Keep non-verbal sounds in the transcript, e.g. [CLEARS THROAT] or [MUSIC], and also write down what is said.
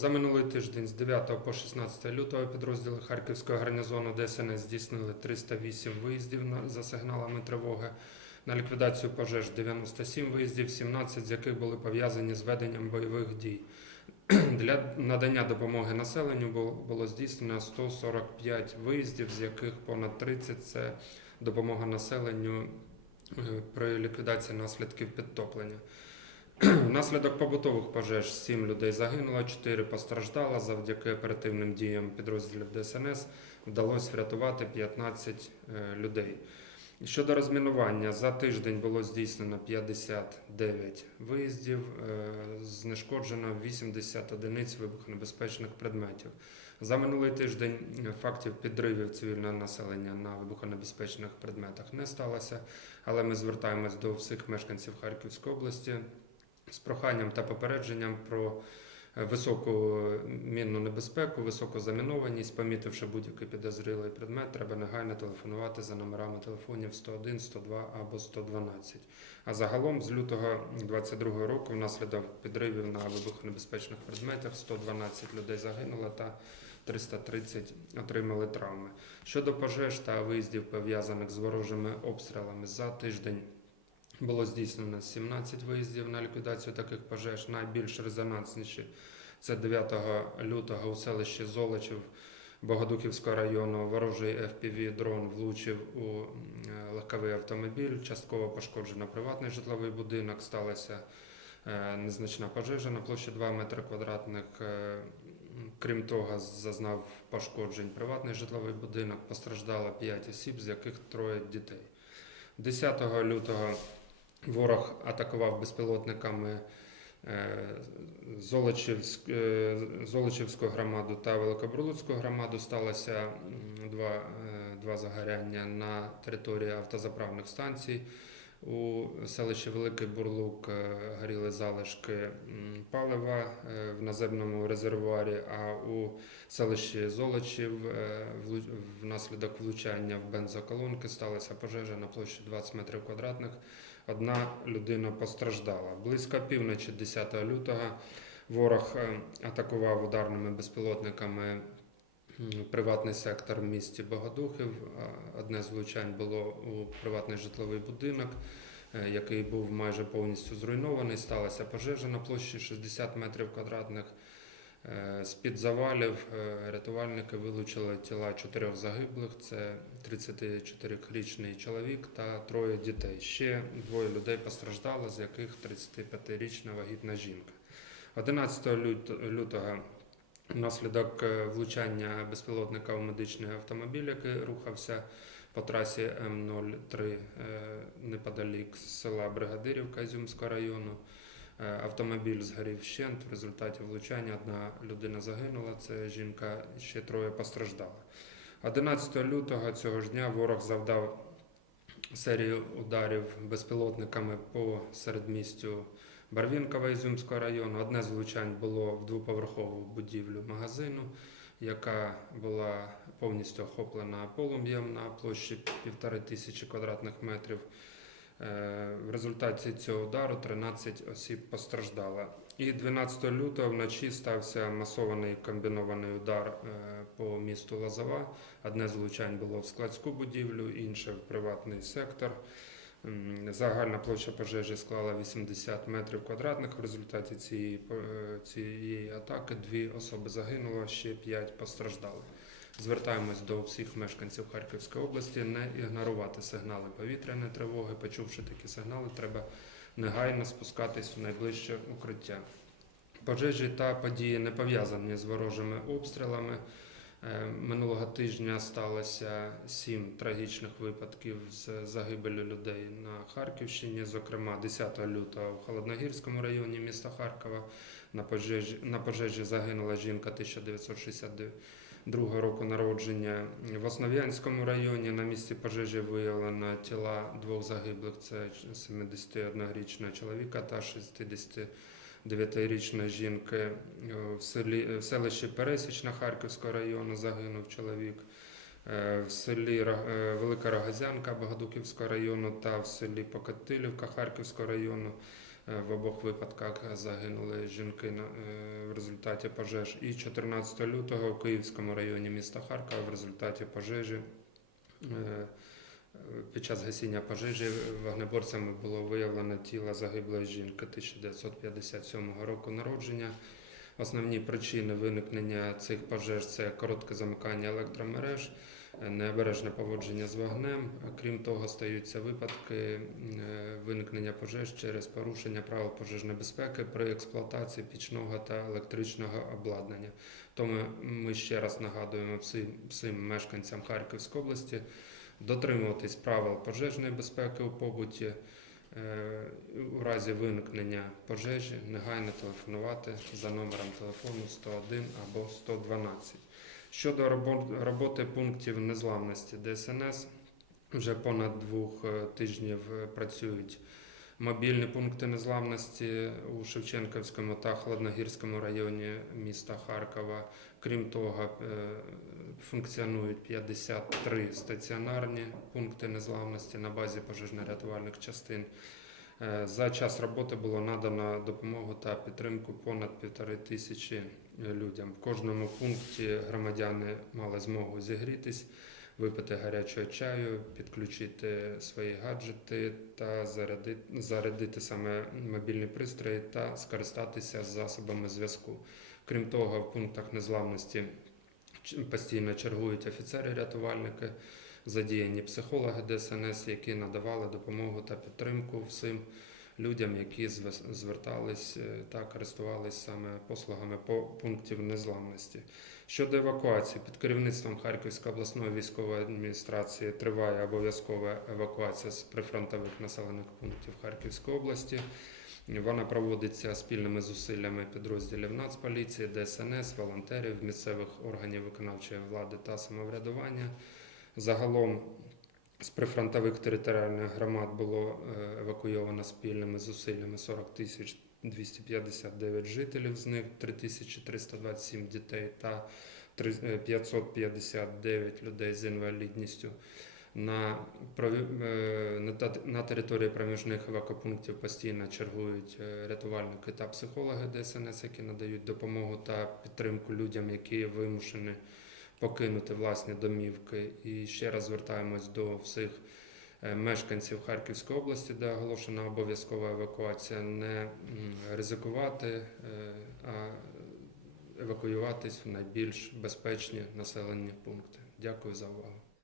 За минулий тиждень з 9 по 16 лютого підрозділи Харківського гарнізону ДСНС здійснили 308 виїздів за сигналами тривоги. На ліквідацію пожеж 97 виїздів, 17 з яких були пов'язані з веденням бойових дій. [CLEARS THROAT] Для надання допомоги населенню було, було здійснено 145 виїздів, з яких понад 30 це допомога населенню е, при ліквідації наслідків підтоплення. [CLEARS THROAT] Внаслідок побутових пожеж 7 людей загинуло, 4 постраждало. Завдяки оперативним діям підрозділів ДСНС вдалося врятувати 15 е, людей. Щодо розмінування, за тиждень було здійснено 59 виїздів, е, знешкоджено 80 одиниць вибухонебезпечних предметів. За минулий тиждень е, фактів підривів цивільного населення на вибухонебезпечних предметах не сталося, але ми звертаємось до всіх мешканців Харківської області з проханням та попередженням про е, високу мінну небезпеку, високу замінованість. Помітивши будь-який підозрілий предмет, треба негайно телефонувати за номерами телефонів 101, 102 або 112. А загалом з лютого 2022 року внаслідок підривів на вибухонебезпечних предметах 112 людей загинуло та 330 отримали травми. Щодо пожеж та виїздів пов'язаних з ворожими обстрілами за тиждень було здійснено 17 виїздів на ліквідацію таких пожеж. Найбільш резонансніші це 9 лютого у селищі Золочів Богодухівського району. Ворожий FPV дрон влучив у е, легковий автомобіль. Частково пошкоджено приватний житловий будинок. Сталася е, незначна пожежа на площі 2 метри квадратних. Е, Крім того, зазнав пошкоджень приватний житловий будинок. Постраждало 5 осіб, з яких троє дітей. 10 лютого ворог атакував безпілотниками е, Золочівськ, е, Золочівську громаду та Великобрулицьку громаду. Сталося два, е, два загоряння на території автозаправних станцій. У селищі Великий Бурлук горіли залишки палива в наземному резервуарі, а у селищі Золочів внаслідок влучання в бензоколонки сталася пожежа на площі 20 метрів квадратних. Одна людина постраждала. Близько півночі 10 лютого ворог е, атакував ударними безпілотниками приватний сектор в місті Богодухів. Е, Одне з влучань було у приватний житловий будинок, е, який був майже повністю зруйнований. Сталася пожежа на площі 60 метрів квадратних. Е, З-під завалів е, рятувальники вилучили тіла чотирьох загиблих. Це 34-річний чоловік та троє дітей. Ще двоє людей постраждало, з яких 35-річна вагітна жінка. 11 лют- лютого внаслідок е, влучання безпілотника у медичний автомобіль, який рухався по трасі М03 е, неподалік села Бригадирівка Ізюмського району. Е, Автомобіль згорів вщент. В результаті влучання одна людина загинула, це жінка, ще троє постраждало. 11 лютого цього ж дня ворог завдав серію ударів безпілотниками по середмістю Барвінкова Ізюмського району. Одне з влучань було в двоповерхову будівлю магазину, яка була повністю охоплена полум'ям на площі півтори тисячі квадратних метрів. Е, В результаті цього удару 13 осіб постраждало. І 12 лютого вночі стався масований комбінований удар е, по місту Лозова. Одне з влучань було в складську будівлю, інше в приватний сектор. Загальна площа пожежі склала 80 метрів квадратних. В результаті цієї, е, цієї атаки дві особи загинуло, ще п'ять постраждали. Звертаємось до всіх мешканців Харківської області не ігнорувати сигнали повітряної тривоги. Почувши такі сигнали, треба негайно спускатись в найближче укриття. Пожежі та події не пов'язані з ворожими обстрілами. Е, Минулого тижня сталося сім трагічних випадків з загибелю людей на Харківщині. Зокрема, 10 лютого в Холодногірському районі міста Харкова на пожежі, на пожежі загинула жінка 1962 року народження. В Основ'янському районі на місці пожежі виявлено тіла двох загиблих: це 71-річного чоловіка та 69-річної жінки. В селі в селищі Пересічна Харківського району загинув чоловік. Е, В селі е, Велика Рогазянка Богодуківського району та в селі Покатилівка Харківського району В обох випадках загинули жінки е, в результаті пожеж. І 14 лютого в Київському районі міста Харкова в результаті пожежі е, під час гасіння пожежі вогнеборцями було виявлено тіло загиблої жінки 1957 року народження. Основні причини виникнення цих пожеж це коротке замикання електромереж, е, необережне поводження з вогнем. Крім того, стаються випадки е, виникнення пожеж через порушення правил пожежної безпеки при експлуатації пічного та електричного обладнання. Тому ми ще раз нагадуємо всім, всім мешканцям Харківської області дотримуватись правил пожежної безпеки у побуті. Е, У разі виникнення пожежі негайно телефонувати за номером телефону 101 або 112. Щодо робо- роботи пунктів незламності ДСНС, вже понад двох е, тижнів е, працюють мобільні пункти незламності у Шевченківському та Холодногірському районі міста Харкова. Крім того, е, функціонують 53 стаціонарні пункти незламності на базі пожежно-рятувальних частин. Е, За час роботи було надано допомогу та підтримку понад півтори тисячі е, людям. В кожному пункті громадяни мали змогу зігрітись, випити гарячого чаю, підключити свої гаджети та зарядити, зарядити саме мобільні пристрої та скористатися засобами зв'язку. Крім того, в пунктах незламності постійно чергують офіцери-рятувальники, задіяні психологи ДСНС, які надавали допомогу та підтримку всім людям, які звертались е, та користувались саме послугами по пунктів незламності. Щодо евакуації, під керівництвом Харківської обласної військової адміністрації триває обов'язкова евакуація з прифронтових населених пунктів Харківської області. Вона проводиться спільними зусиллями підрозділів Нацполіції, ДСНС, волонтерів, місцевих органів виконавчої влади та самоврядування. Загалом з прифронтових територіальних громад було е, евакуйовано спільними зусиллями 40 тисяч 259 жителів, з них 3327 дітей та три- е, 559 людей з інвалідністю. На, е, на, території проміжних евакопунктів постійно чергують рятувальники та психологи ДСНС, які надають допомогу та підтримку людям, які вимушені покинути власні домівки. І ще раз звертаємось до всіх е, мешканців Харківської області, де оголошена обов'язкова евакуація, не ризикувати, е, а евакуюватись в найбільш безпечні населені пункти. Дякую за увагу.